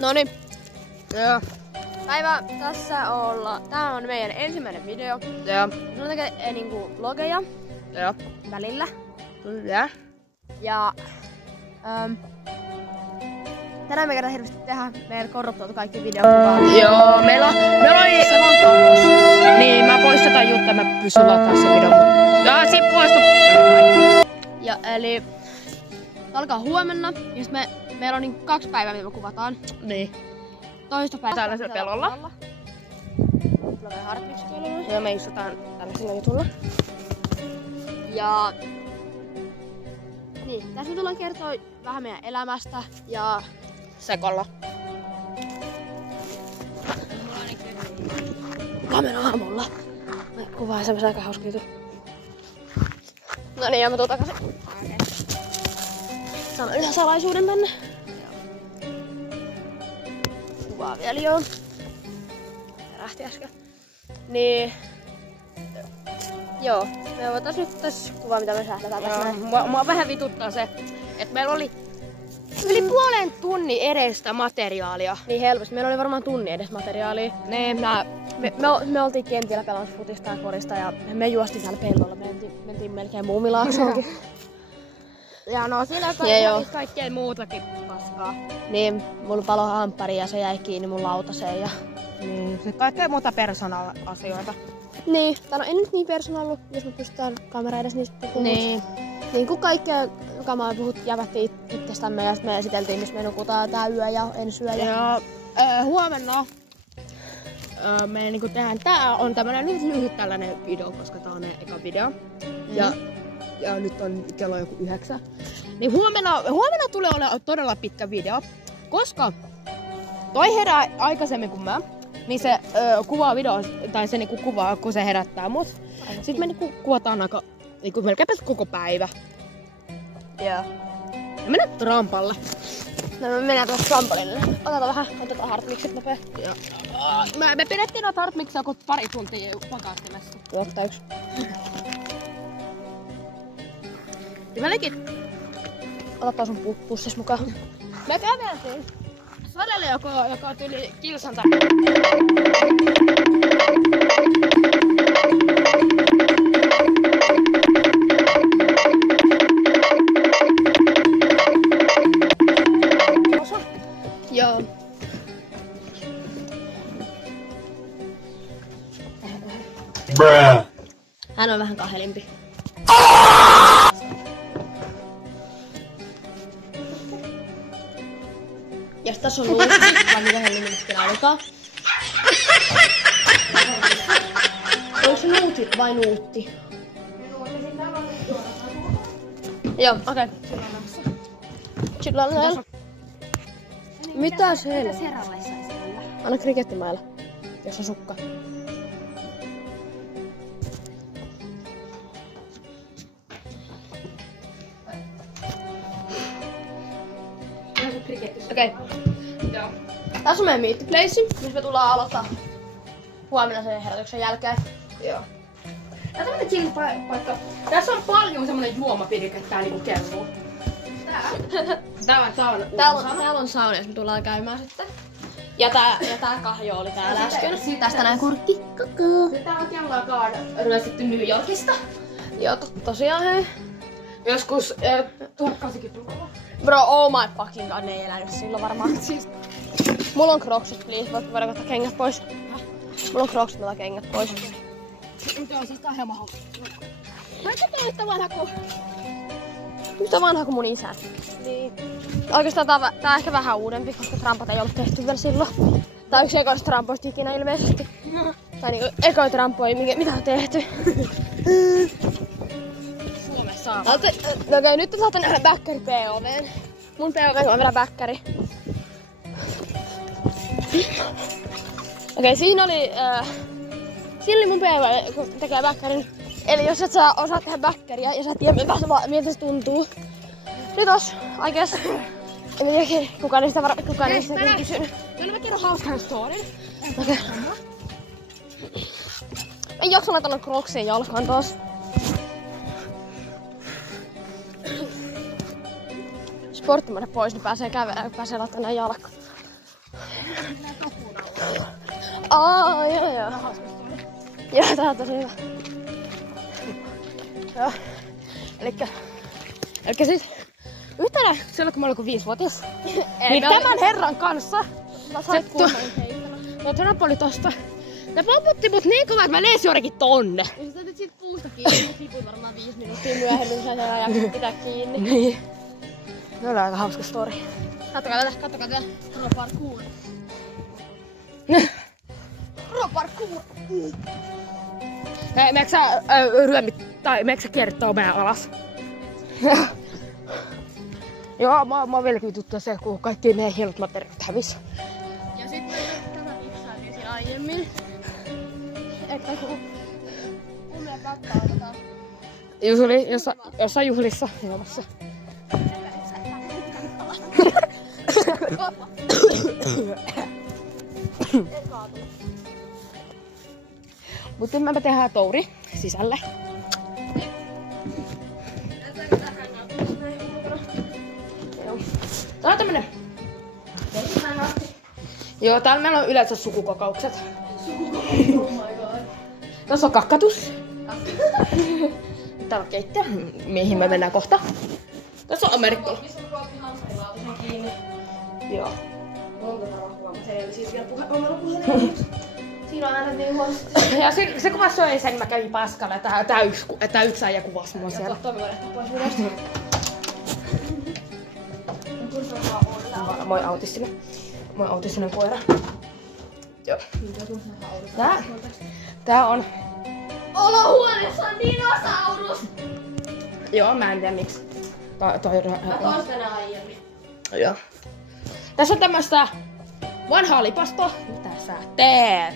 Noniin. Joo. Päivä tässä olla. Tää on meidän ensimmäinen video. Joo. Me tekee niinku vlogeja. Joo. Välillä. Kyllä. Ja tänään me käydään hirveästi tehdä meidän korruptoitu kaikki videokuvat. Joo, meillä oli se valtaus. Niin, mä poistetaan juttuja, mä pystyn laittamaan se video. Ja sit poistu. Ja eli alkaa huomenna. Ja sit meillä on niin 2 päivää, mitä me kuvataan. Niin. Toista päivää Tällaisella pelolla. Ja me istutaan tällaisella jutulla. Ja niin, tässä me tullaan kertoa vähän meidän elämästä ja Sekolla. kamera aamulla. Mä kuvaan semmoisen aika hauska juttu. No niin, ja mä tuun takaisin. Sanon yhden salaisuuden tänne. Kuvaa vielä joo. Rähti äsken. Niin. Joo, me voitais nyt tässä kuvaa mitä me sählätään tässä näin. Mua vähän vituttaa se, että meillä oli yli puolen tunnin edestä materiaalia. Niin helposti, meillä oli varmaan tunnin edes materiaalia. Niin, Me oltiin kentillä pelaamassa futista ja korista ja me juostiin täällä pellolla. Mentiin melkein Muumilaaksoonkin. ja no siinä kaikkea muutakin paskaa. Niin, mulla palo hamppari ja se jäi kiinni mun lautaseen ja... Niin, se kaikkea muuta persoonal-asioita. Niin, tää ei nyt niin persoonallu, jos me pystytään kamera edes niistä puhumaan. Niin kuin kaikkea kamaa jävättiin itsestämme ja sitten me esiteltiin, missä me nukutaan tää yö ja ensi yö. Ja huomenna me niinku tehdään, tää on tämmönen lyhyt tällainen video, koska tää on eka video. Ja nyt on kello joku 9. Niin huomenna tulee olemaan todella pitkä video, koska toi herää aikaisemmin kuin mä. Niin se kuvaa videoa, tai se niinku kuvaa, kun se herättää mut. Sitten me niinku kuvataan aika, niinku melkeinpä koko päivä. Joo. Ja mennään trampalle. No me mennään tuossa trampolille. Otetaan hartmikset nopea. Me pidettiin noita hartmiksia joku pari tuntia pakastimessa. Ottaa yksi. Ja melkein. Otapa sun pussis mukaan. Me käveltiin Svalelle, joka tuli kilsan Joo. Bruh. Hän on vähän kahelimpi. Ja tässä on nuutti, vai mitä hän nimittäin alkaa. Onko se nuutti vai nuutti? Joo, okei. Chillalla. Mitä se? Anna krikettimailla, jos on sukka. Okei. Joo. Tässä on meidän meet the place, missä me tullaan aloittaa huomenna sen herätyksen jälkeen. Joo. Tää on tämmönen chill paikka. Tässä on paljon semmonen juomapirike, tää niinku kelluu. Tää on Täällä on sauna, jos me tullaan käymään sitten. Ja tää kahjo oli täällä äsken. Tästä näin kurkki. Koko. Tää on kelloakaan ryöstetty New Yorkista. Joo, tosiaan hei. Joskus 1080-luvulla. Bro, oh my fucking god, ne ei elänyt silloin varmaan. Siis, mulla on crocsit, please. Voidaan ottaa kengät pois? Mulla on crocsit, mä otan kengät pois. Mutta on siis tää hieman hauska. Mä en yhtä vanha kuin... Yhtä vanha kuin mun isä. Niin. Oikeastaan tää on ehkä vähän uudempi, koska trampat ei ollut tehty vielä silloin. Tää on yksi ekoista trampoista ikinä ilmeisesti. Tai niinku ekoita trampoja, mitä on tehty. Suomessa on. Okei, nyt te saatte nähdä bäkkäri POV:n. Mun POV on vielä bäkkäri. Okei, siinä oli mun POV, kun tekee bäkkärin. Eli jos et sä osaa tehdä bäkkäriä ja sä et tiedä miltä se tuntuu. Nyt os, I guess. En tiedä kukaan niistä kysynyt. Tänään mä kerron hauskan storin. Okei. En jaksa laittaa Crocsin jalkaan taas. Sporttimode pois, niin pääsee laittamaan jalkaan. Joo. Joo, tää on tosi hyvä. Joo. Elikkä siis yhtenä silloin kun mä olin kuin 5-vuotias, niin tämän herran kanssa se Napoli tosta. Ne poputti mut niin kovaa, että mä lensin jonnekin tonne. Ja sä nyt siitä puusta kiinni, mut lipuin varmaan 5 minuuttia myöhemmin, sä enää jaksa pitää kiinni. Niin. Se oli aika hauska story. Kattokaa tätä. Pro-parkour. Pro-parkour. Meneekö sä tai meneekö sä kiertää omea alas? Joo, mä oon vieläkin vituttaa se, kun kaikki meidän hienot materiaalit hävis. Ja sit tätä fiksailtiin siinä aiemmin. Että kun meidän pakkaa otetaan. Jossain juhlissa juomassa. Mutta nyt me tehdään touri sisälle. Tää on tämmönen. Joo, täällä meillä on yleensä sukukokoukset. Oh my god. Tässä on kakkatus. Täällä on keittiö, mihin me mennään kohta. Tässä on Amerikka. Joo. Onko tarvittua? Se ei ole siis vielä puhelimella. Siinä on aina niin huonosti. Ja se kuvasi söi sen, mä kävin paskalla, että tää yksi äijä kuvasi mua siellä. Tomi voi lähteä pois videosta. Moi autistinen koira. Joo. Tää on... Olohuoneessa on dinosaurus! Joo, mä en tiedä miksi. Mä tois tänään aiemmin. Joo. Tässä on tämmöstä vanhaa lipastoa. Mitä sä teet?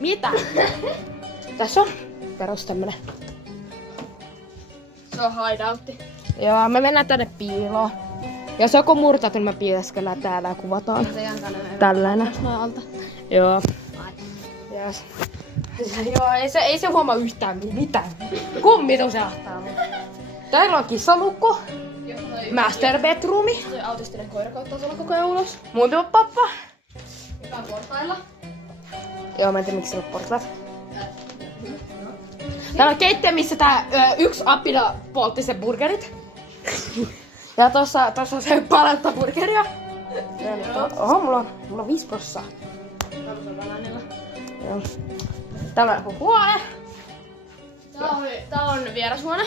Mitä? Tässä on perus tämmönen. Se on hideoutti. Joo, me mennään tänne piiloon. Jos joku murtautuu, niin me piileskellään täällä ja kuvataan. Tällainen. Alta. Joo. Yes. Joo, ei se huomaa yhtään mitään. Kummitus jahtaa mut. Täällä on kissalukko. Master bedroomi. Se autistinen koira koittaa tulla koko ajan ulos. Mun pappa. Mikä on portailla. Joo, mä en tiedä miksi sillä on portaat. Täällä on keittiö, missä tää yksi apina poltti sen burgerit. Ja tossa on se paletta burgeria. Oho, mulla on 5%. Joo. Täällä on huone. Tää on vierashuone.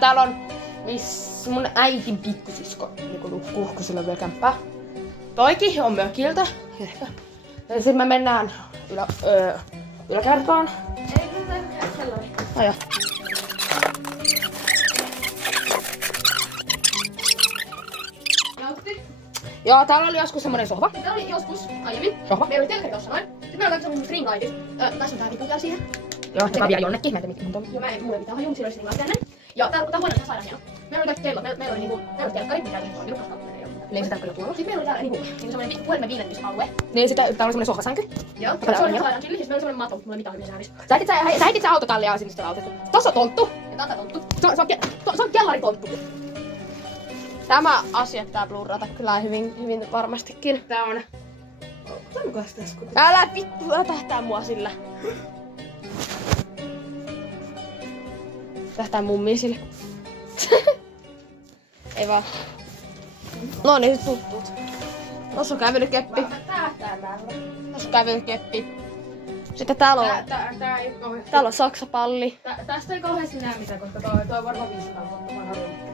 Täällä on missä mun äitin pikkusisko niinku nukkuu, kun sillä on vielä kämppää. Toikin on mökiltä. Ehkä. Ja sitten me mennään yläkertaan. Ei, kyllä tää kellari. Aja. Jautti. Joo, täällä oli joskus semmonen sohva. Tää oli joskus aiemmin. Sohva. Meillä oli telkkari tossa noin. Sitten meillä on kaikki semmoset ringlightit. Tässä on tää vipu vielä siihen. Joo, joka vie jonnekin. Mä en tiedä mitkä mun Joo, mulla ei mitään hajua, mutta siinä olisi ringlight ennen. Ja tää huone on ihan sairaan hieno. Meillä oli kaikki kellot. Meillä oli niinku, meillä oli telkkari, mikä oli minun koska meillä ei ole mitään. Niin sitä kyllä tuolla. Sitten meillä oli täällä niinku semmonen puhelimen viilentysalue. Niin täällä oli semmonen sohvasänky. Joo, se on ihan sairaan chilli. Siis meillä oli semmonen mato, mulla ei mitään hyvin säännössä. Sä heitit sä autotallia sinistä autosta. Tossa on tonttu. Ja tää on tonttu. Se on kellaritonttu. Tämä asia pitää blurrata kyllä hyvin varmastikin. Tää on... Toimikohan sitä tässä? Älä vittu, tähtää mua sillä. Tähtää mummiin sille. Ei vaan. No niin, tuttuut. Tossa on kävelykeppi. Tähtää täällä. Tossa on kävelykeppi. Sitten täällä on... Tää ei kauheesti... Täällä on saksapalli. Tästä ei kauheesti näe mitään, koska toi on varmaan 500 vuotta vanha rynkky.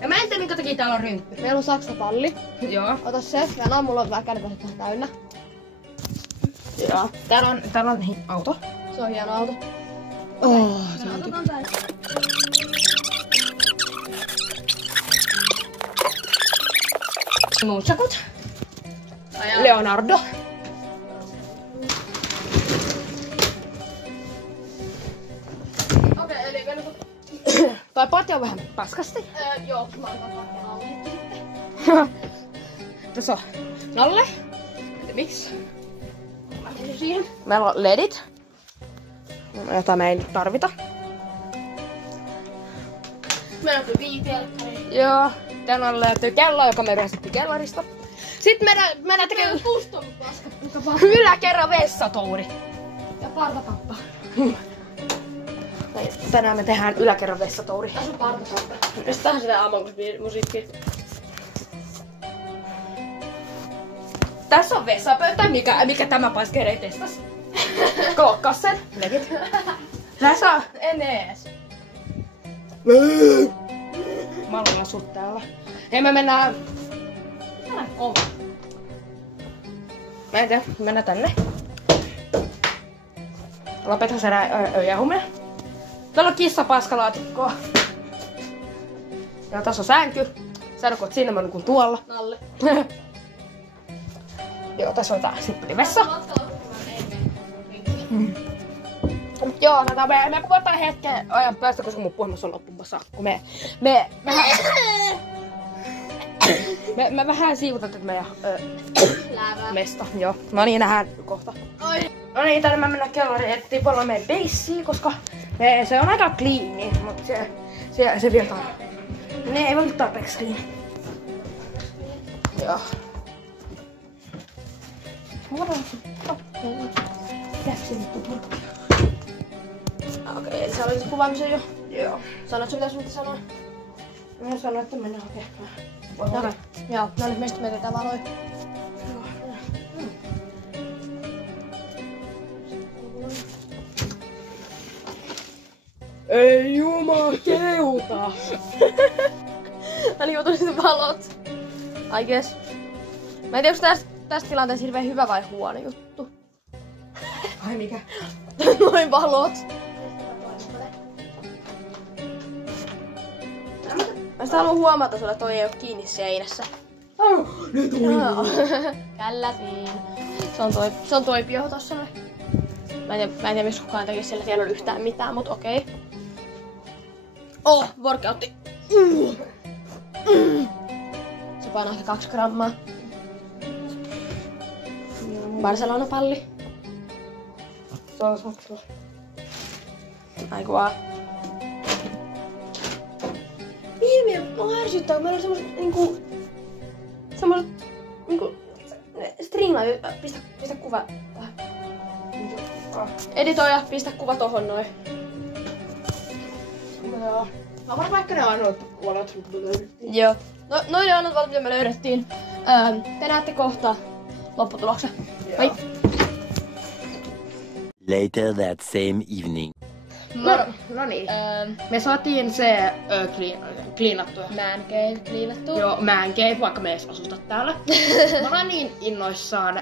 Ja mä en tiedä minkä takia täällä on rynkky. Meillä on saksapalli. Joo. Ota se. Ja aamulla on vähän kädenväiset vähän täynnä. Joo. Täällä on auto. Se on hieno auto. Oh, Otetaan tää. Nunchakut. Leonardo. Okei, eli vielä kun... Toi poti on vähän paskasti. Joo, mä otan kaiken auliikki sitten. Tässä on Nalle. Miksi? Mä menen siihen. Meillä on ledit, jota me ei nyt tarvita. Meillä on kyllä viitelkkari. Joo. Täällä on löytyy kello, joka me ryöstettiin kellarista. Sitten mennään tekemään Kuston paska. yläkerran vessatouri. Ja partakappa. Tänään me tehdään yläkerran vessatouri. Tässä on partakappa. Nyt tähän sitä Among-Us-musiikkia. Tässä on vessapöytä, mikä tämä paskeeri testas. Kookkas sen. Legit. Tässä on... En ees. Mä aloin asua täällä. Ja me mennään... Tänne ovi. Mä en tiedä, mennään tänne. Lopetan sen öljähumia. Täällä on kissapaskalaatikkoa. Ja tässä on sänky. Sä nukut sinne, mä nukun tuolla. Nalle. Joo, tässä on tää sippelivessa. Joo, me kuvataan hetken ajan päästä, koska mun puhelimessa on loppumassa akku. Me vähän siivutaan tätä meidän mesta. Joo, no niin, nähdään kohta. No niin, tänne mä mennään kellariin etsiä paljon meidän beissiä, koska se on aika cleani, mutta se vielä ne ei voi olla tarpeeksi clean. Joo. Okei, eli sä aloitit kuvaamisen jo? Joo. Sanoitko mitä sun piti sanoa? Mä sanoin, että mennään hakemaan. Okei. Joo, no nyt meistä mietitään valoja. Ei jumakeuta! Mä liutuin valot. I guess. Mä en tiedä, onko tästä tilanteessa hirveen hyvä vai huono juttu. Ai mikä? Noin valot. Mä sitä haluan huomata sulle, että toi ei oo kiinni seinässä. Nyt Källätiin. Se on toi pioho tossa noin. Mä en tiedä, missä kukaan tekis sillä tiellä yhtään mitään, mut okei. Workoutti. Se painaa ehkä 2 grammaa. Barcelona-palli. Se on saksilla. Aiku vaan. Mua ärsyttää, kun meillä on semmoset stringlaajut. Pistä kuva tähän. Editoi ja pistä kuva tohon noin. Joo. Mä varmaan ehkä ne ainoat valot, mitä me löydettiin. Joo. No, noin ne ainoat valot, mitä me löydettiin. Te näette kohta lopputuloksen. Hei. Later that same evening. No niin. Me saatiin se cleanattua. Man cave cleanattu. Joo, man cave, vaikka me edes asuta täällä. Mä olen niin innoissaan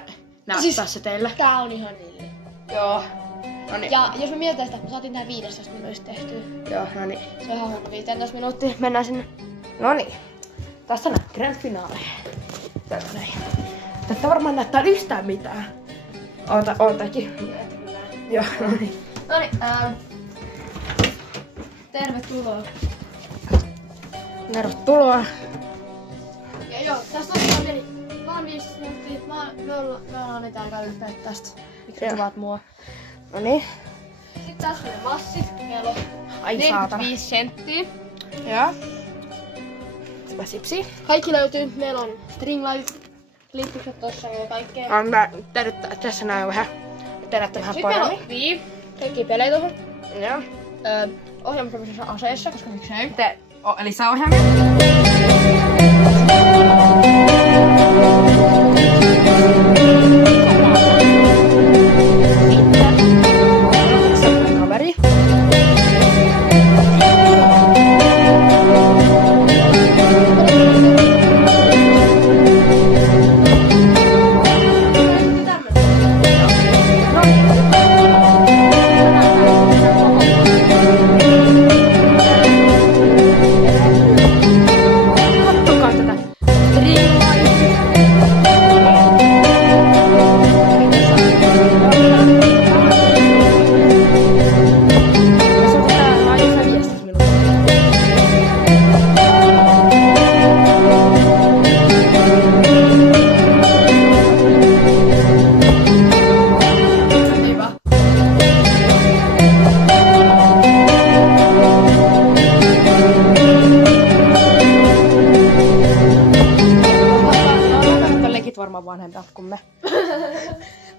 näyttää Siis, se teille. tää on ihan nilli. Joo. No niin. Ja jos me mietitään sitä, että me saatiin tää 15 minuutista tehtyä. Joo, no niin. Se on ihan huono 15 minuuttia. Mennään sinne. No niin. Tässä on grand finale. Tätä varmaan näyttää yhtään mitään. Ootakin. Joo, no niin. Noniin, tervetuloa. Tervetuloa. Ja joo, tästä on pieni vaan 15 minuuttia. Me ollaan niitä aika ylpeitä tästä. Miksi Joo. kuvaat mua? No niin. Sitten tässä on ne massit. Meillä on Ai saatana. 45 senttiä. Joo. Mä sipsi. Kaikki löytyy. Meillä on stringlait, lippikset tossa ja kaikkea. Mä tässä näin vähän. Te näette vähän Sitten meillä paremmin. on Wii. Kaikki pelejä tuohon. Joo. Ohjelma tämmöisessä aseessa, koska miksei. Eli ohjaamia. Kaveri. Katsokaa tätä. kuin me.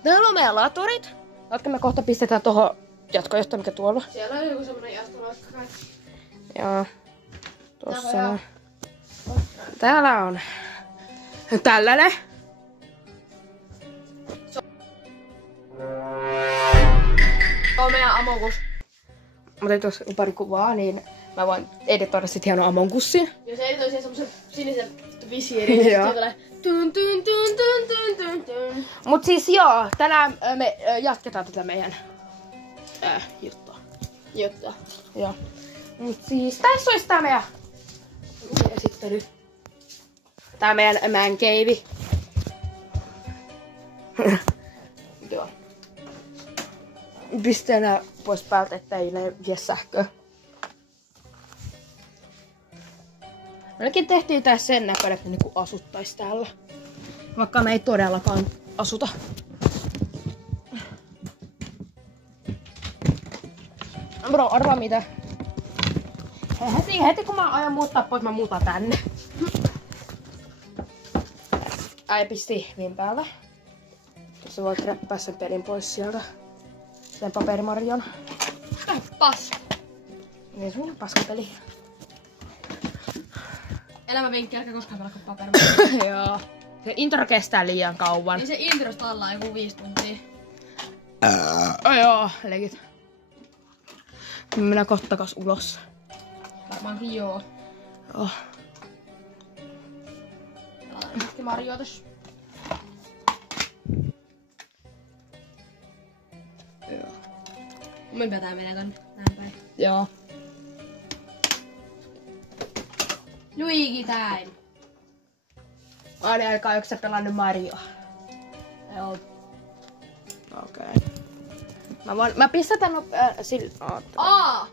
Täällä on meidän laturit. Jotka me kohta pistetään tohon jatkojohtoon, mikä tuolla. Siellä on joku semmonen jatkoloikka kai. Joo. Tossa on. Täällä on tällainen. On meidän Among Us. Mä tein tuossa pari kuvaa, niin mä voin editoida sit hienon Among Usin. Jos ei toisi semmosen sinisen visiirin, niin Joo. se tulee tun tun tun tun tun tun tun. Mut siis joo, tänään me jatketaan tätä meidän juttua. Jotta. Joo. Mut siis tässä olisi tää meidän esittely. Tää meidän man cave. Joo. Pistää nää pois päältä, ettei ne vie sähköä. Meilläkin tehtiin tää sen näköinen, että niinku asuttais täällä. Vaikka me ei todellakaan asuta. Bro, arvaa mitä? Heti kun mä ajan muuttaa pois, mä muutan tänne. Äi pisti vin päällä. Sä voit räppää sen pelin pois sieltä. Sen paperimarjon. Paska. Niin sun paskapeli. Elämävinkki älkää koskaan pelata paperia. Joo. Se intro kestää liian kauan. Niin se introsta ollaan joku 5 tuntia. Joo, legit. Mennään kohta takas ulos. Varmaankin joo. Joo. Pelataan hetki Marioa tossa. Joo. Kumminpä tää menee tonne näin päin. Joo. Luigi time. Aina aikaa onko sä pelannut Marioa? Joo. Okei. Mä pistän tän sillä... Aa!